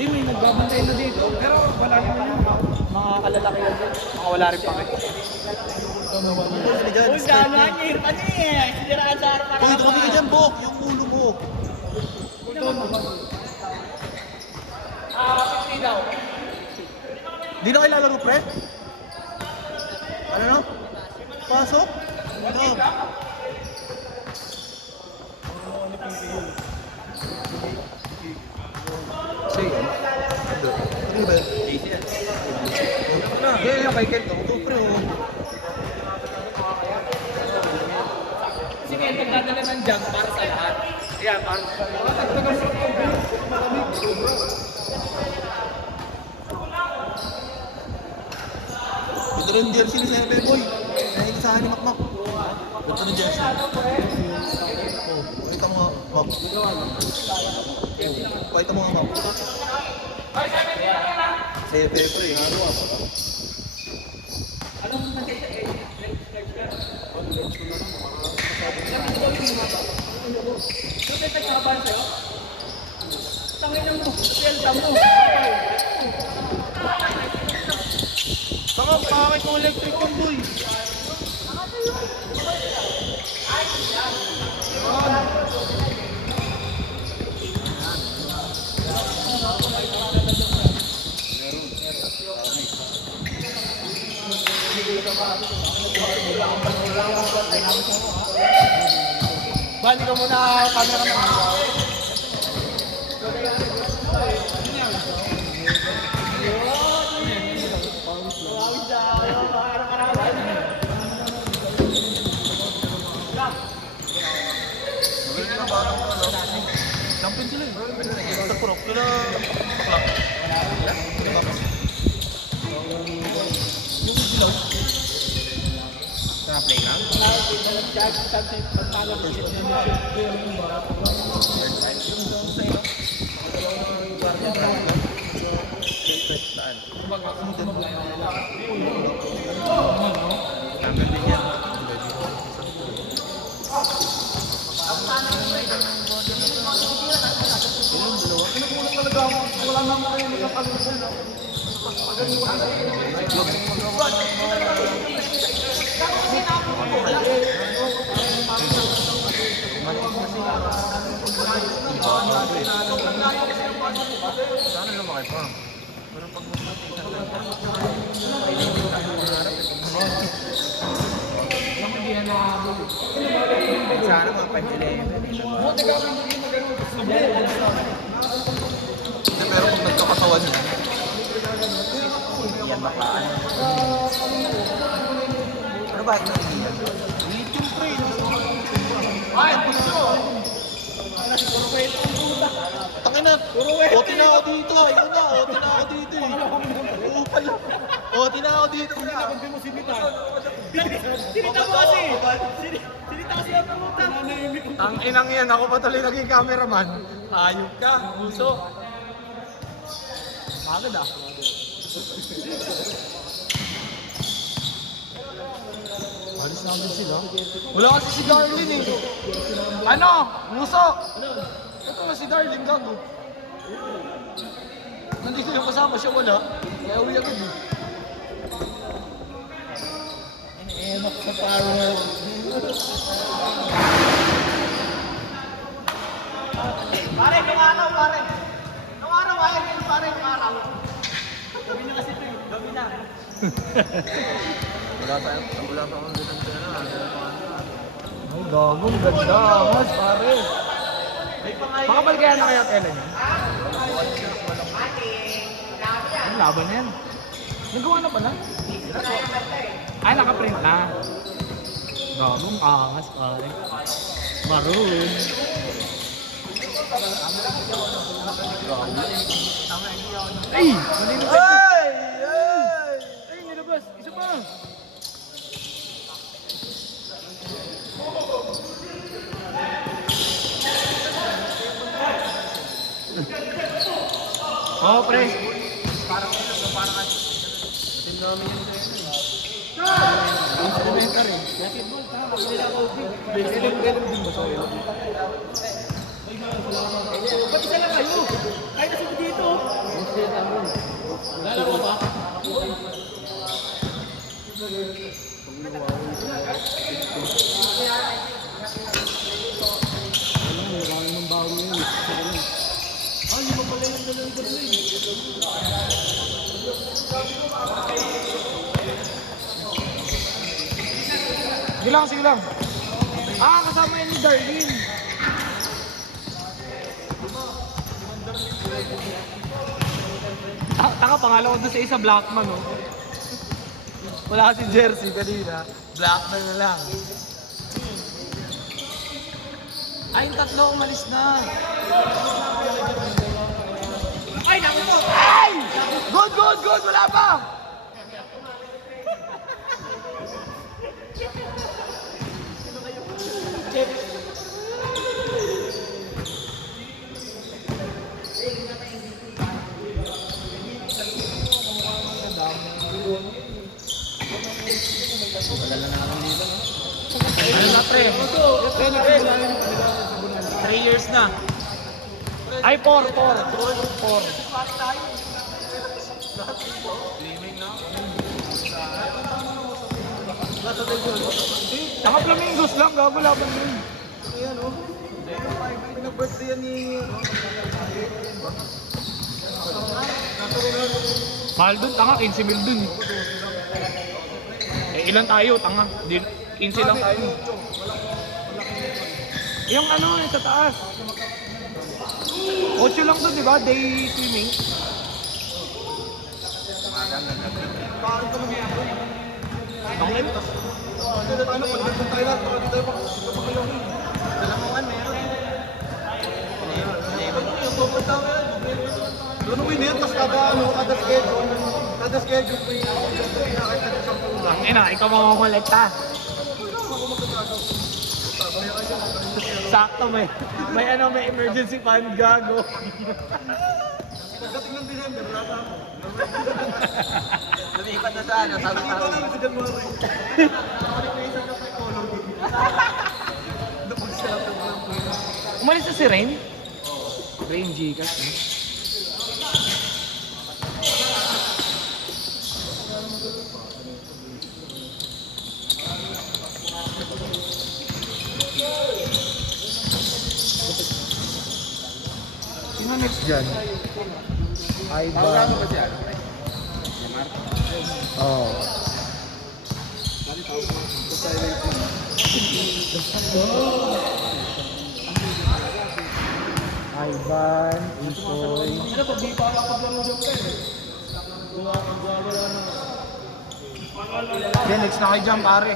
Hindi, may nagbabantay na dito. Pero wala naman yung mga kalalaki yan dyan. Mga wala rin pa kayo. Uy, gano'n, hirpan eh. Siniraan sa harapan. Uy, ito kami dyan, Bok. Yung ulo mo. Pipili daw. Di na kayo lalaro, pre? Ano no? Pasok? Ito. Kasi yun. Ano ba yun? Hindi, yung kay Kento. Ito, pre, oh. Kasi ngayon, pagdadala ng jug para sa lahat. Yan, parang Ito rin jersey ni Sir Boy. Nakikita sa akin ni Makmak. Ito rin jersey. Oh, pakita mo nga, Mak. Pakita mo nga, Mak. Sebe, pre. Ano nga ba? Kasi nagkakabahan sa'yo? Tangin ng mo. Selta mo. Saka, pakakit mo electric yung boy. bali ka muna, camera mo. Champion sila eh. Sa prop, sila bakla. Sa play lang? Wala naman kayo nakakalusan. Sana lumaki pa. Pero pag sana mga 5'11". Pero kung nagkakatawan yun, Yan baklaan. Ano ba? medium pre. Ay, gusto! Tangin na. Oti na ako dito. Ayun na. Oti na ako dito eh. Oo pala. Oti na ako dito. Sinita mo kasi! Sinita kasi ang pumunta! Ang inang yan, ako pa tuloy naging cameraman. Ayok ka, puso. Agad ah. Alis namin sila. Wala kasi si Darlene eh. Ano? Muso! Ito na si Darlene, gago. Nandito yung kasama siya, wala. Kaya uwi agad eh. Emak sa power. Pare, nung araw, pare. Nung araw, ayaw nyo, pare, nung araw. Gabi na kasi ito eh. Gabi na. Wala pa akong dito ng pera. Ay, gagong ganda. Mas, pare. Makabal kaya na kaya kailan yan? Ang laban na yan. Nagawa na pala? Ay, nakaprint na. Gagong angas, pare. Maroon. Ay! Nilabas! Ay! Ay, nilabas! Isa pa! Oh, pre. Parang namin yan sa rin. Basketball, tama. Pwede din ba sa'yo? Ba't isa lang kayo? Kahit nasa dito. Sige lang, sige lang. Ah, kasama yun ni Darlene. Taka, pangalawa doon sa isa, Blackman, oh. Wala kasi jersey kanina. Blackman na lang. Ay, yung tatlo umalis na. Ay, naku po! Ay! Good, good, good! Wala pa! Ano na, pre? 3 years na. Ay, 4. Saka flamingos lang, gago laban din. Ayan o. Pinag-birthday yan ni... Mahal dun, tanga, 15 mil dun. Eh, ilan tayo, tanga? 15 lang tayo. Yung ano, yung sa taas. 8 lang dun, di ba? Day swimming. Bakit ka naman yan? Tangin. Hindi na tayo, pag-birthday tayo lang. Hindi tayo pakalaw. Dalamangan meron. Doon mo yun, tapos kada schedule mo yung pinakita sa pulang. Tangin na, ikaw mamamalekta. Sakto, may emergency fund, gago. Pagdating ng December, wala na ako. Lumipat na sa ano, sabi Nakita ko. namin si January. Nakalik na isang psychology. Doon siya lang ng Umalis na si Rain? Rain Gcash, no? Sino next dyan? Ivan. ba siya? Oh. Ivan, Ipoy. Ano pag di pa paglaro dyan pa eh? Then, next na kayo dyan, pare.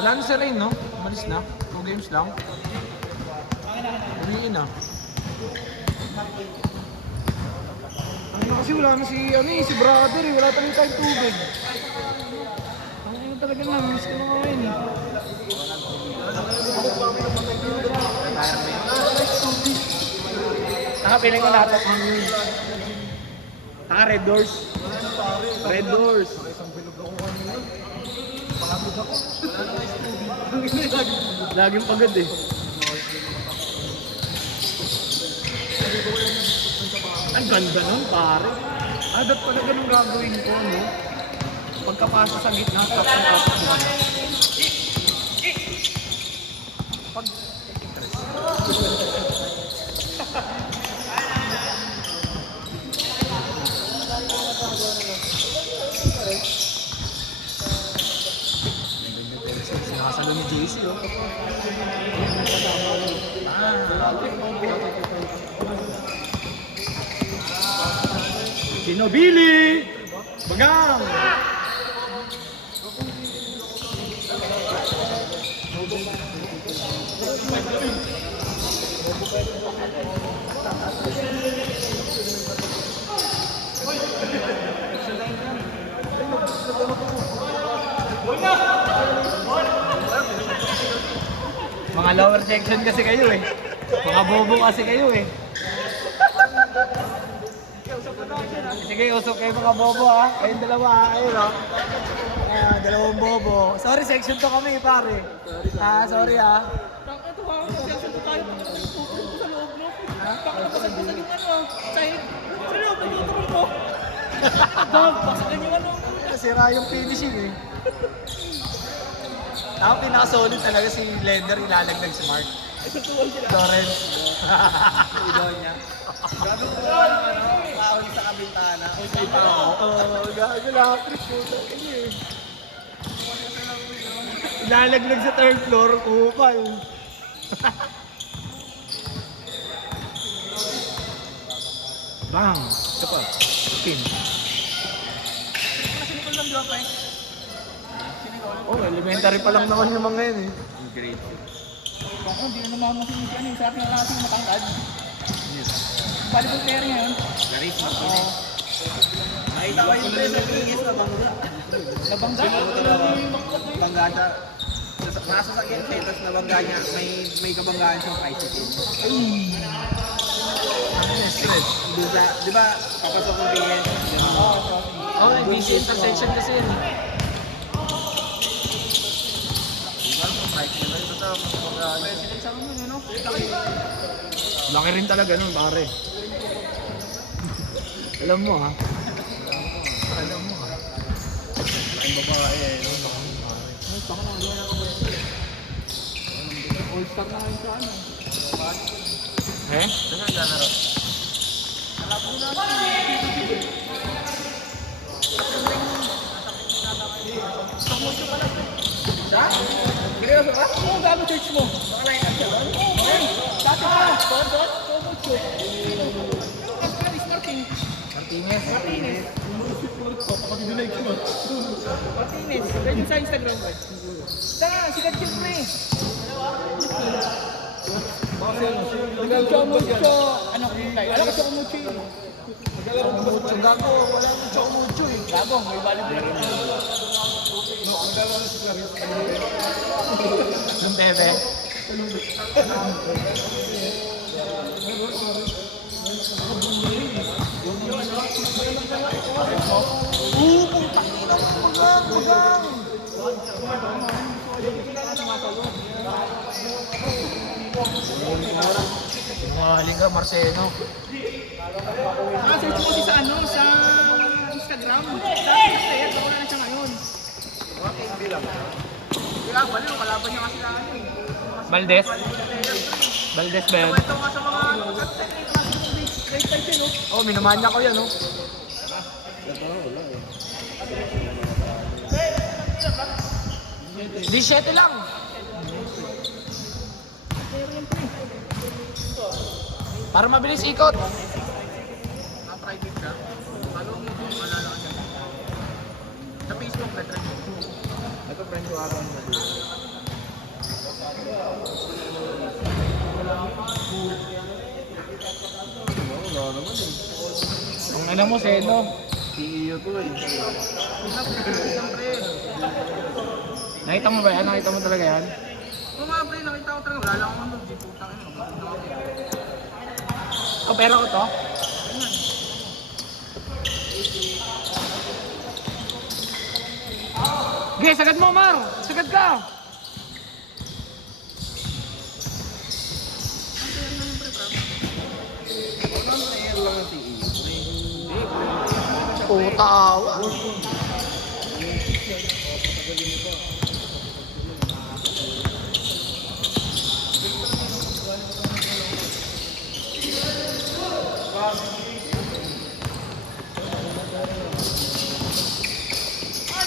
Wala na si Rain, no? Umalis na. 2 games lang. Uliin na. Ano kasi wala na si brother eh. Wala talagang tayong tubig. Ano talaga na, miss ko na ngayon eh. Nakapiling ko lahat ang yun. Naka Red Doors. Red Doors. Laging pagod eh. Ang ganda nun, pare. Dapat pala ganun gagawin ko, no? Pagkapasa sa gitna, tapos ang apat mo. Pag... Sinakasalo ni JC, oh. Sinobili! Bagang! Mga lower section kasi kayo eh. Mga bobo kasi kayo eh. Sige, usok kayo mga bobo ha. Kayong dalawa ha. Ayun o. Ayan, dalawang bobo. Sorry, section to kami pare. Sorry ha. Ito ba? Section to tayo. Pupunta sa loob mo. Pakapasag-pasag yung ano. Sa'yo. Sa loob, nagtutukol mo. Pasagan yung ano. Sira yung finishing eh. Ako pinaka-solid talaga si Lender, ilalaglag si Mark. Lawrence. Ilaw niya. Gago po ano, kahoy sa kabintana. Oo, gago lang. Trip po sa kanya eh. Ilalaglag sa third floor, kupal. Bang! Ito pa. Pin. Sinikol lang diba pa eh? Oh, elementary pa lang naman yung mga yun eh. Great. Ako, hindi na naman masin si ano yung sarap ng lasing matangkad. Volleyball player ngayon. Garis, Martinez. Nakita ko yung press sa Pingis na bangga. Nabangga. Bangga siya. Nasa sakyan siya, tapos nabangga niya. May kabanggaan siyang tricycle. Stress. Doon sa, di ba, papasok ng Pingis. Oh, busy intersection kasi yun. Laki rin talaga nun, pare. Alam mo ha? Alam mo ha? Laking babae eh. All-star na ngayon sa ano. Eh? Saan ang gana ro? Seryoso ka? Oo, gago church mo. Baka line-up siya doon? Oo. Dati pa. Doon? Tomucho. Ang Paris Martin. Martinez. Martinez. Martinez. Pwede sa Instagram ba? Sikat yun pre. Chomucho. Ano kung tayo? Alam ko Chomucho yun. Chomucho. Gago, wala nang Chomucho eh. Gago, may volleyball. Yung bebe. Putang ina mo, magang. Mahaling ka, Marcelo. Search mo kasi sa ano, sa Instagram. Dati na player, wala na siya ngayon. Kaya baliw, kalaban niya kasi na ano eh. Valdez? Valdez ba yun? Ito nga sa mga grade 5 yun, no? Oh, minamanya ko yan, oh. Di 7 lang. Para mabilis ikot. Private ka. Follow mo kung malala ka dyan. Sa Facebook, na-try mo. Ito friend ko ako. Wala naman eh. Ang alam mo, Seno. CEO ko eh. Siyempre. Nakita mo ba yan? Nakita mo talaga yan? Kung mga pre, nakita ko talaga, wala lang akong mag putang ina. O, pera ko to? Okay, sagad mo, Mar! Sagad ka! Player lang ang CEO. Puta awa.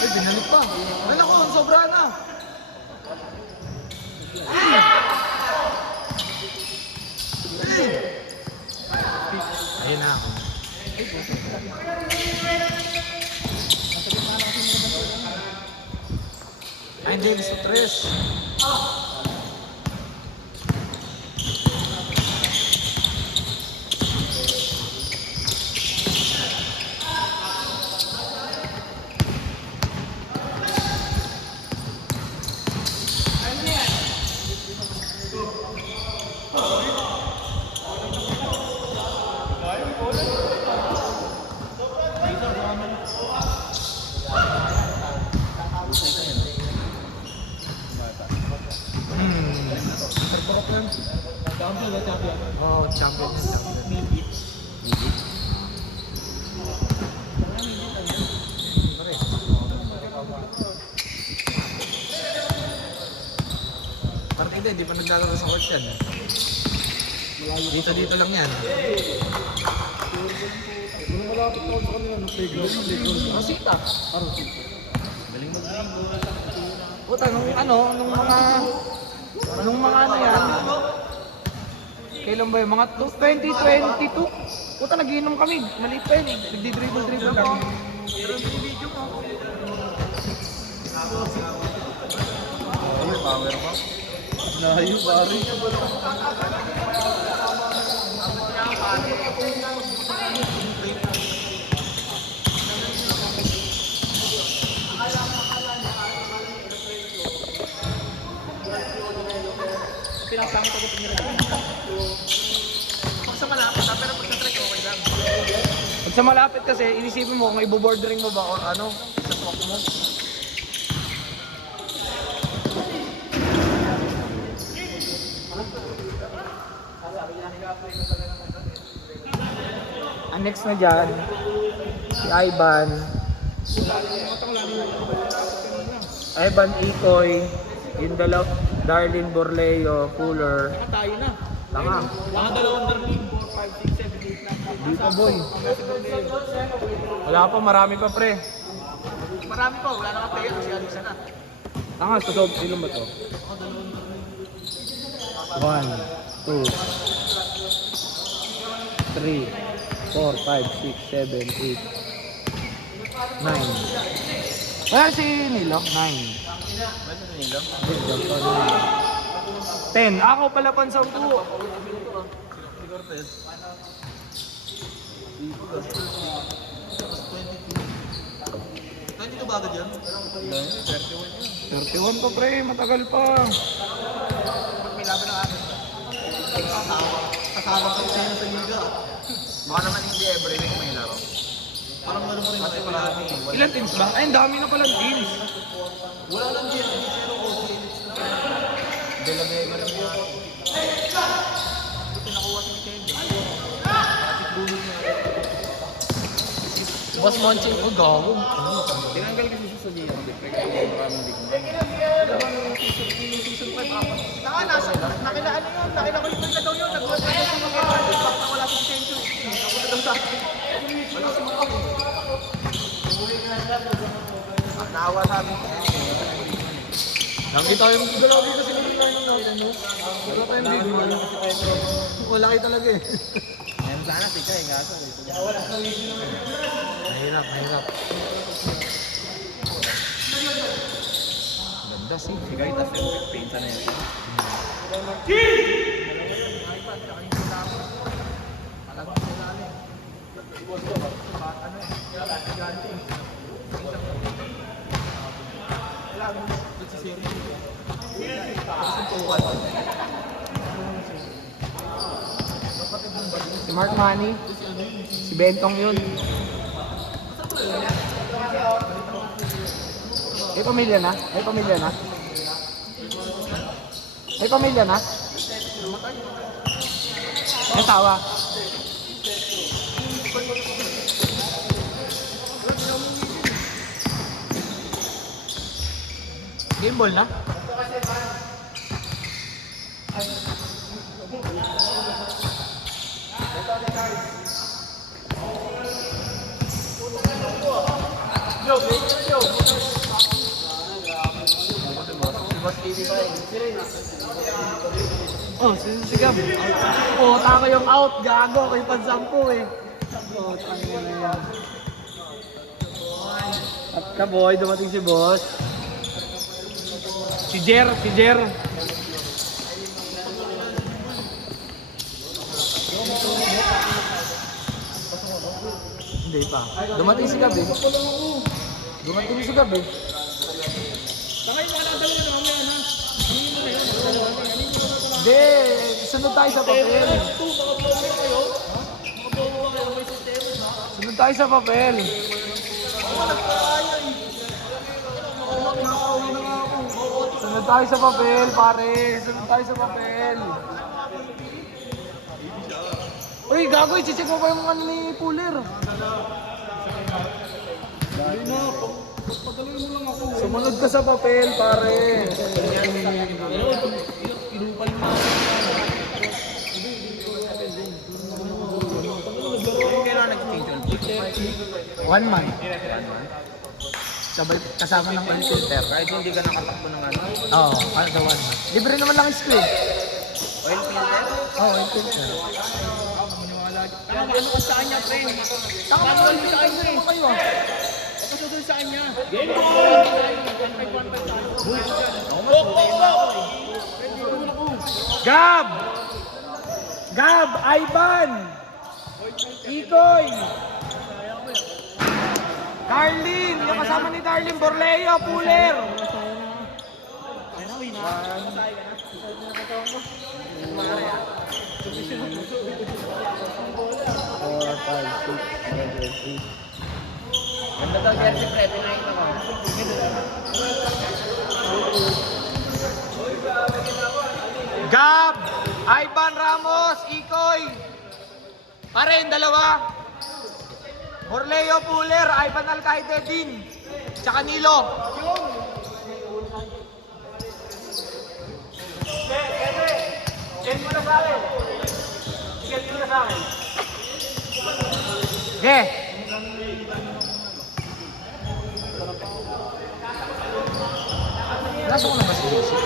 Ay, binalik pa. Ay, naku, sobra na. Ayun na ako. Ay, hindi. Gusto tres. Oh, champion. naglalaro sa court yan. Dito lang yan. Kung malapit ako sa kanila ng playground. Rosita. Galing mag-dribble. Puta, nung mga ano yan. Kailan ba yung mga 2022? Puta, nagiinom kami. Maliit pa yun eh. Nagdi-dribble pa. Ay, power pa. Layo, pare. Pinapangit ako piniragay. Pag sa malapit pero pag sa track okay lang. Pag sa malapit kasi, inisipin mo kung ibobordering mo ba or ano, sa swak mo. Ang next na dyan, si Ivan. Ivan Ikoy, yung Darlene Borleo, Fuller. Tayo na. Tama. Mga dalawang darling. 4, 5, 6, 7, 8 na. Di pa boy. Wala pa, marami pa pre. Marami pa. Wala na ka player kasi alisa na. Tanga, susob. Ilan ba to? 1, 2, 3, 4, 5, 6, 7, 8, 9. Wala si Nilo? 9. Ano nila? 10. Ako pala pansang po. Si Cortez. Dito kasi. 22 ba agad yan? 31 yan. 31 pa pre, matagal pa. May laban ng akin. Kasama ka siya sa liga. Baka naman hindi every week may laro. Parang ano mo rin kasi palagi. Ilan teams ba? Ay, ang dami na palang teams. Wala lang din. Pero okay. De La Vega rin yan. Ito nakuha si Michelle. Boss Monching, oh gago. Tinanggal kasi siya sa GMD. Kaya maraming big man. Season 5 apat. Nakila ano yun? Nakila ko yung na daw yun. Nagbuhat na yun. Wala si Vicente. Nakuha daw sa akin. Wala si Maka. Naawa sa amin. Lagi tayo magdalaw dito sa nila yung ano. Wala tayong video. Wala kayo talaga eh. Ngayon sana si Kay. Kaso. Mahirap. Ganda si. Si Kay tas yung pinsa na yun. Si Mark Manny. Si Bentong yun. May pamilya na? May pamilya na? May pamilya na? May asawa? Game ball na? Oh, sinisigab. Oh, tako yung out. Gago. Kayo pansampu eh. Oh, tango na yan. At ka boy, dumating si boss. Si Jer. Hindi pa. Dumating si Gabi. Tangay mga nadalo na naman yan ha. Hindi mo na yun. Hindi, sunod tayo sa papel. Sunod tayo sa papel. Sunod tayo sa papel, pare. Sunod tayo sa papel. Uy, gago, i-check mo pa yung ano ni Puller. Sumunod ka sa papel, pare. Kinupal mo. Kailangan nag-change on foot. 1 month. Sabay, kasama ng oil filter. Kahit hindi ka nakatakbo ng ano. Oo, ano sa 1 month. Libre naman lang yung screen. Oil filter? Oo, oil filter. Tama, ano ka sa kanya, pre? Tama Ano naman sa kanya eh? kayo. Pagkasunod sa kanya. Gab! Gab! Ivan! Ikoy! Darlene! Yung kasama ni Darlene Borleo, Puller! Ganda daw jersey, pre. Pinakita ko. Gab! Ivan Ramos! Ikoy! Pare, yung dalawa. Borleo, Puller, Ivan Alcaide din. Tsaka Nilo. Send mo na sa akin. Send mo na sa akin. Okay. Nasa ko na ba si Lucy?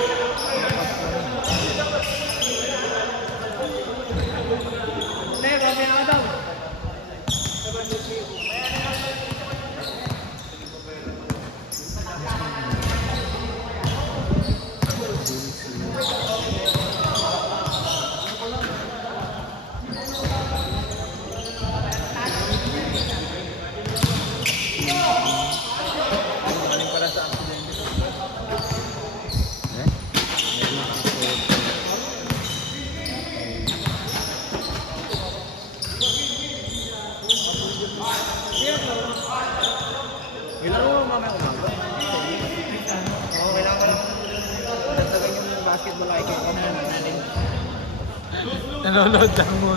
Kailangan mo mamaya umaga. Oo, kailangan ko lang. Nagtagal yung basketball icon ko na natin. Nanonood lang muna.